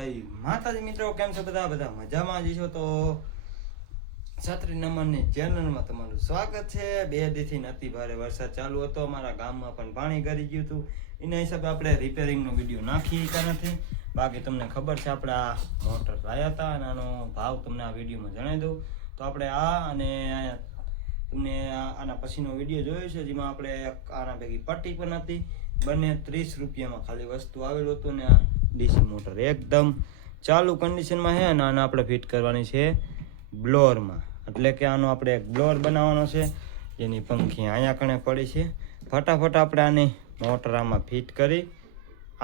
જય માતાજી મિત્રો, કેમ છો બધા મજામાં જ છો? તો છત્રી નંબરની ચેનલમાં તમારું સ્વાગત છે. બે દીથી અતિ ભારે વરસાદ ચાલુ હતો, અમારા ગામમાં પણ પાણી ગરી ગયું હતું. એના હિસાબે આપણે રિપેરિંગનો વિડીયો નાખી શક્યા નથી. બાકી તમને ખબર છે આપણે આ મોટર લાવ્યા હતા અને આનો ભાવ તમને આ વિડીયોમાં જણાવી દઉં. તો આપણે આ અને તમને આના પછીનો વિડીયો જોયો છે, જેમાં આપણે આના ભેગી પટ્ટી પણ હતી. બંને 30 રૂપિયામાં ખાલી વસ્તુ આવેલું હતું ને આ ડીસી મોટર એકદમ ચાલુ કન્ડિશનમાં છે અને આને આપણે ફિટ કરવાની છે બ્લોરમાં. એટલે કે આનો આપણે એક બ્લોર બનાવવાનો છે, જેની પંખી અહીંયા કણે પડી છે. ફટાફટ આપણે આની મોટર આમાં ફિટ કરી,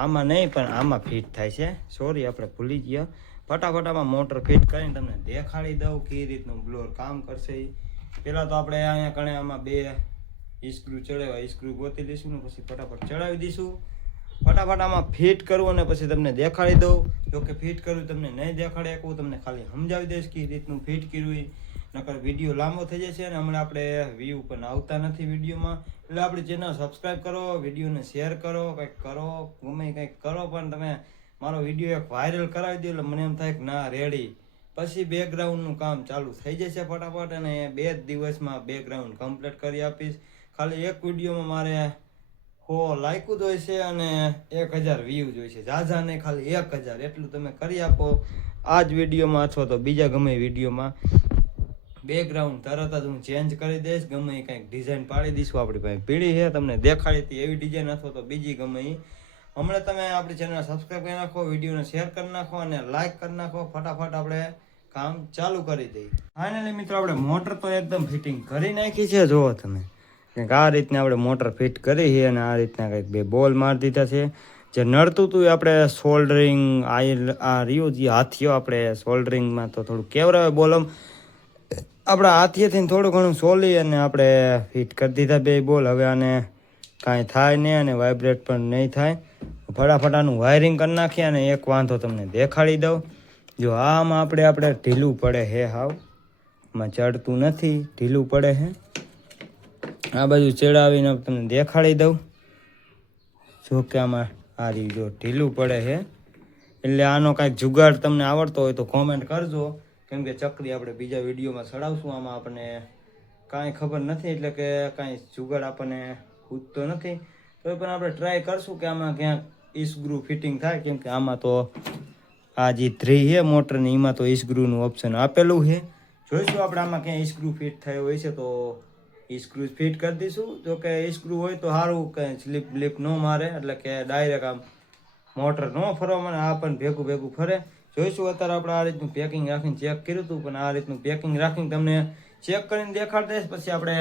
આમાં નહીં પણ આમાં ફિટ થાય છે, સોરી આપણે ભૂલી ગયા. ફટાફટ આમાં મોટર ફિટ કરીને તમને દેખાડી દઉં કઈ રીતનું બ્લોર કામ કરશે. પહેલાં તો આપણે અહીંયા કણે આમાં 2 સ્ક્રૂ ચડાવ્યા, સ્ક્રૂ ગોતી દઈશું ને પછી ફટાફટ ચડાવી દઈશું. ફટાફટ આમાં ફિટ કરવું અને પછી તમને દેખાડી દઉં. જો કે ફિટ કરવું તમને નહીં દેખાડે શકું, તમને ખાલી સમજાવી દઈશ કે રીતનું ફિટ કર્યું. નકર વિડીયો લાંબો થઈ જશે અને હમણાં આપણે વ્યૂ પણ આવતા નથી વિડીયોમાં. એટલે આપણી ચેનલ સબસ્ક્રાઈબ કરો, વિડીયોને શેર કરો, કંઈક કરો, ગમે કંઈક કરો, પણ તમે મારો વિડીયો એક વાયરલ કરાવી દો એટલે મને એમ થાય કે ના રેડી. પછી બેકગ્રાઉન્ડનું કામ ચાલુ થઈ જશે ફટાફટ, અને 2 જ દિવસમાં બેકગ્રાઉન્ડ કમ્પ્લીટ કરી આપીશ. ખાલી એક વિડીયોમાં મારે 100 લાઈક જ હોય છે અને 1000 વ્યૂ હોય છે. ઝાઝા નહીં, ખાલી 1000 એટલું તમે કરી આપો આ જ વિડીયોમાં અથવા તો બીજા ગમે વિડીયોમાં. બેકગ્રાઉન્ડ તરત જ હું ચેન્જ કરી દઈશ, ગમે એ કંઈક ડિઝાઇન પાડી દઈશું. આપણી પાસે પીળી છે, તમને દેખાડી હતી એવી ડિઝાઇન અથવા તો બીજી ગમે એ. હમણાં તમે આપણી ચેનલ સબસ્ક્રાઈબ કરી નાખો, વિડીયોને શેર કરી નાખો અને લાઈક કરી નાખો. ફટાફટ આપણે કામ ચાલુ કરી દઈએ. ફાઇનલી મિત્રો આપણે મોટર તો એકદમ ફિટિંગ કરી નાખી છે. જુઓ તમે કંઈક આ રીતના આપણે મોટર ફિટ કરી છે અને આ રીતના કંઈક 2 બોલ મારી દીધા છે. જે નડતું હતું એ આપણે સોલ્ડરિંગ આ રહ્યું જે હાથીઓ આપણે સોલ્ડરિંગમાં તો થોડું કેવરાવે બોલમ આપણા હાથીએથી થોડું ઘણું સોલી અને આપણે ફિટ કરી દીધા 2 બોલ. હવે આને કાંઈ થાય નહીં અને વાઇબ્રેટ પણ નહીં થાય. ફટાફટ આનું વાયરિંગ કરી નાખીએ અને એક વાંધો તમને દેખાડી દઉં. જો આમાં આપણે ઢીલું પડે છે, હાવ આમાં ચડતું નથી, ઢીલું પડે છે. આ બાજુ ચડાવીને તમને દેખાડી દઉં. જો કે આમાં આ રહ્યું જો ઢીલું પડે છે. એટલે આનો કાંઈક જુગાડ તમને આવડતો હોય તો કોમેન્ટ કરજો, કેમ કે ચકરી આપણે બીજા વિડીયોમાં ચડાવશું. આમાં આપણને કાંઈ ખબર નથી, એટલે કે કાંઈ જુગાડ આપણને ખૂટતો નથી. તો પણ આપણે ટ્રાય કરશું કે આમાં ક્યાંક સ્ક્રૂ ફિટિંગ થાય, કેમ કે આમાં તો આ જે 3 છે મોટરની એમાં તો સ્ક્રૂનું ઓપ્શન આપેલું છે. જોઈશું આપણે આમાં ક્યાંય સ્ક્રૂ ફિટ થયો હોય છે તો સ્ક્રૂ ફિટ કરી દઈશું. જો કે સ્ક્રૂ હોય તો સારું, કંઈ સ્લીપ બ્લીપ ન મારે, એટલે કે ડાયરેક્ટ આમ મોટર ન ફરવા મને આ પણ ભેગું ફરે. જોઈશું. અત્યારે આપણે આ રીતનું પેકિંગ રાખીને ચેક કર્યું હતું, પણ આ રીતનું પેકિંગ રાખીને તમને ચેક કરીને દેખાડી દઈશ. પછી આપણે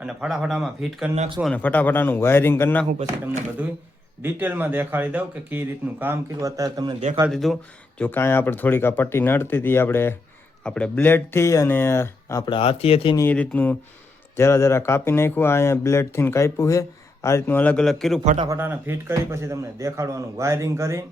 અને ફટાફટ આમાં ફિટ કરી નાખશું અને ફટાફટ આનું વાયરિંગ કરી નાખું. પછી તમને બધું ડિટેલમાં દેખાડી દઉં કે કઈ રીતનું કામ કર્યું. અત્યારે તમને દેખાડી દીધું. જો કાંઈ આપણે થોડીક આ પટ્ટી નડતી હતી આપણે બ્લેડથી અને આપણે હાથીએથી એ રીતનું જરા કાપી નાખ્યું. અહીંયા બ્લેડથી કાપ્યું છે. આ રીતનું અલગ કર્યું. ફટાફટ આને ફિટ કરી પછી તમને દેખાડવાનું વાયરિંગ કરી.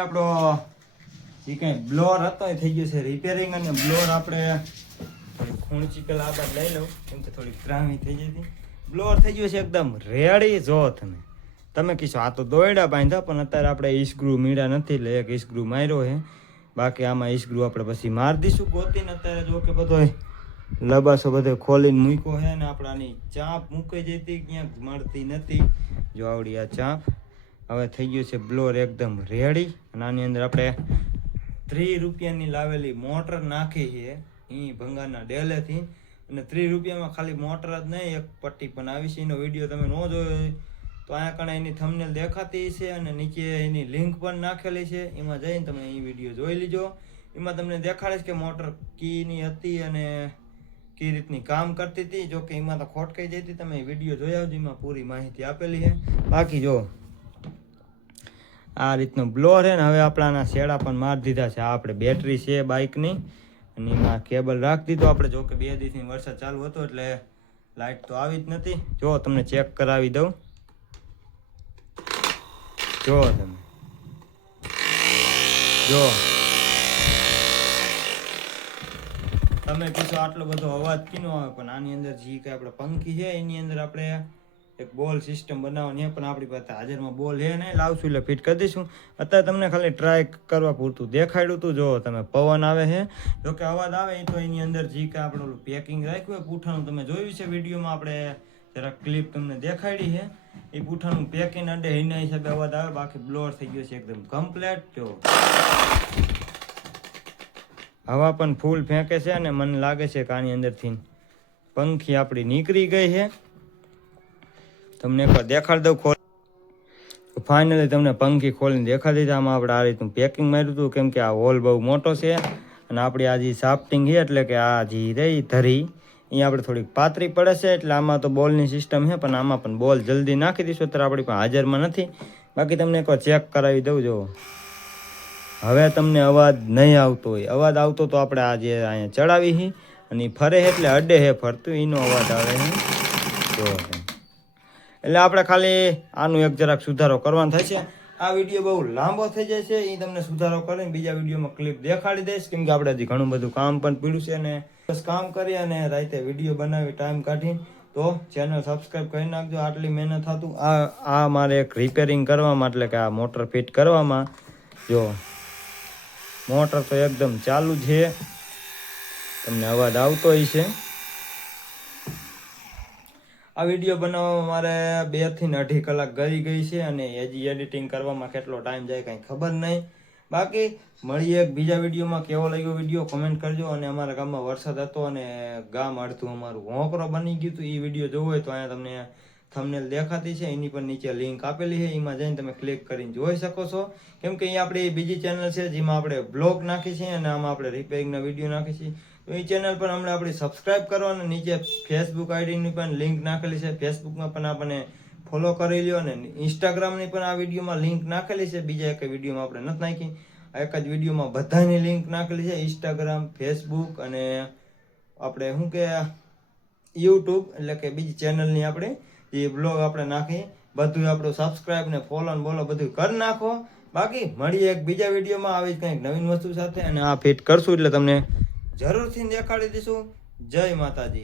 આપણો જે કંઈ બ્લોર હતો એ થઈ ગયો છે રિપેરિંગ. અને બ્લોર આપણે થોડી ખૂણચી પેલા આ બાદ લઈ લઉં, કેમ કે થોડી ત્રામી થઈ જતી. બ્લોઅર થઈ ગયું છે એકદમ રેડી. જો તમે કીધો આ તો દોયડા બાંધ્યા, પણ અત્યારે આપણે ઈસ્ક્રૂ મીડા નથી એટલે એક ઈસ્ક્રૂ માર્યો છે. બાકી આમાં ઈસ્ક્રૂ આપણે પછી મારી દઈશું ગોતીને. અત્યારે જો કે બધો લબાસો બધો ખોલીને મૂક્યો છે ને આપણે આની ચાંપ મૂકી જતી ક્યાંક મળતી નથી. જો આવડી આ ચાંપ. હવે થઈ ગયું છે બ્લોઅર એકદમ રેડી. અને આની અંદર આપણે 3 રૂપિયાની લાવેલી મોટર નાખી છે એ ભંગારના ડેલેથી. અને 3 રૂપિયામાં ખાલી મોટર જ નહીં, એક પટ્ટી પણ આવી છે. એનો વિડીયો તમે ન જોયો તો અહીંયા કણે એની થંબનેલ દેખાતી છે અને નીચે એની લિંક પણ નાખેલી છે. એમાં જઈને તમે એ વિડીયો જોઈ લીજો. એમાં તમને દેખાડે કે મોટર કીની હતી અને કઈ રીતની કામ કરતી હતી. જો કે એમાં તો ખોટકાઈ જતી, તમે વિડીયો જોઈ આવજો, એમાં પૂરી માહિતી આપેલી છે. બાકી જો આ રીતનો બ્લોઅર છે ને. હવે આપણાના શેડા પણ મારી દીધા છે. આ આપણે બેટરી છે બાઇકની અને એમાં કેબલ રાખી દીધો આપણે. જો કે 2 દિવસની વરસાદ ચાલુ હતો એટલે લાઇટ તો આવી જ નથી. જો તમને ચેક કરાવી દઉં. જો તમે કીધો આટલો બધો અવાજ કીનો આવે, પણ આની અંદર જે કે આપણે પંખી છે એની અંદર આપણે એક બોલ સિસ્ટમ બનાવવાની છે, પણ આપણી પાસે હાજરમાં બોલ છે નહીં. લાવશું એટલે ફિટ કરી દઈશું. અત્યારે તમને ખાલી ટ્રાય કરવા પૂરતું દેખાડ્યું હતું. જો તમે પવન આવે છે, જો કે અવાજ આવે એ તો એની અંદર જે કે આપણે ઓલું પેકિંગ રાખ્યું હોય પૂઠાનું, તમે જોયું છે વિડીયોમાં, આપણે જરા ક્લિપ તમને દેખાડી છે. એ પૂઠાનું પેકિંગ અડે એના હિસાબે અવાજ આવે. બાકી બ્લોઅર થઈ ગયો છે એકદમ કમ્પ્લેટ. જો હવા પણ ફૂલ ફેંકે છે અને મને લાગે છે કે આની અંદરથી પંખી આપણી નીકળી ગઈ છે. તમને એકવાર દેખાડી દઉં. ફાઇનલી તમને પંખી ખોલીને દેખાડી દીધા. આમાં આપણે આ રીતનું પેકિંગ માર્યું હતું, કેમ કે આ હોલ બહુ મોટો છે અને આપણી આ જે સાફ્ટિંગ છે એટલે કે આ જે રહી ધરી અહીંયા આપણે થોડીક પાતળી પડે છે. એટલે આમાં તો બોલની સિસ્ટમ છે, પણ આમાં પણ બોલ જલ્દી નાખી દઈશું. અત્યારે આપણી પાસે હાજરમાં નથી. બાકી તમને એકવાર ચેક કરાવી દઉં. જો હવે તમને અવાજ નહીં આવતો હોય. અવાજ આવતો તો આપણે આ જે અહીંયા ચડાવી છે અને ફરે છે એટલે અડે છે ફરતું, એનો અવાજ આવે છે. જો એટલે આપણે ખાલી આનું એક જરાક સુધારો કરવાનો થાય છે. આ વિડીયો બહુ લાંબો થઈ જાય છે, એ તમને સુધારો કરીને બીજા વિડીયોમાં ક્લિપ દેખાડી દઈશ. કેમ કે આપણે હજી ઘણું બધું કામ પણ પીડ્યું છે અને બસ કામ કરી અને રાતે વિડીયો બનાવી ટાઈમ કાઢી તો ચેનલ સબસ્ક્રાઈબ કરી નાખજો. આટલી મહેનત થતું આ મારે એક રિપેરિંગ કરવામાં, એટલે કે આ મોટર ફિટ કરવામાં. જો મોટર તો એકદમ ચાલુ છે, તમને અવાજ આવતો હોય છે. આ વિડીયો બનાવવામાં મારે 2 થી 2.5 કલાક ગઈ છે અને હજી એડિટિંગ કરવામાં કેટલો ટાઈમ જાય કંઈ ખબર નહીં. બાકી મળીએ એક બીજા વિડીયોમાં. કેવો લાગ્યો વિડીયો કમેન્ટ કરજો. અને અમારા ગામમાં વરસાદ હતો અને ગામ અડધું અમારું હોંકરો બની ગયું હતું. એ વિડીયો જોવો હોય તો અહીંયા તમને થંબનેલ દેખાતી છે, એની પણ નીચે લિંક આપેલી છે. એમાં જઈને તમે ક્લિક કરીને જોઈ શકો છો. કેમ કે અહીંયા આપણી બીજી ચેનલ છે જેમાં આપણે બ્લોગ નાખી છે અને આમાં આપણે રિપેરિંગના વિડીયો નાખી છીએ. તો એ ચેનલ પર હમણાં આપણી સબસ્ક્રાઈબ કરો અને નીચે ફેસબુક આઈડીની પણ લિંક નાખેલી છે. ફેસબુકમાં પણ આપણને ફોલો કરી લ્યો અને ઇન્સ્ટાગ્રામની પણ આ વિડીયોમાં લિંક નાખેલી છે. બીજા એક વિડીયોમાં આપણે નથી નાખી. આ એક જ વિડીયોમાં બધાની લિંક નાખેલી છે. ઇન્સ્ટાગ્રામ, ફેસબુક અને આપણે શું કે યુટ્યુબ, એટલે કે બીજી ચેનલની આપણે એ બ્લોગ આપણે નાખી. બધું આપણું સબસ્ક્રાઈબ ને ફોલો ને બોલો બધું કરી નાખો. બાકી મળીએ એક બીજા વિડીયોમાં આવી કંઈક નવીન વસ્તુ સાથે. અને આ ફિટ કરશું એટલે તમને જરૂરથી દેખાડી દઈશું. જય માતાજી.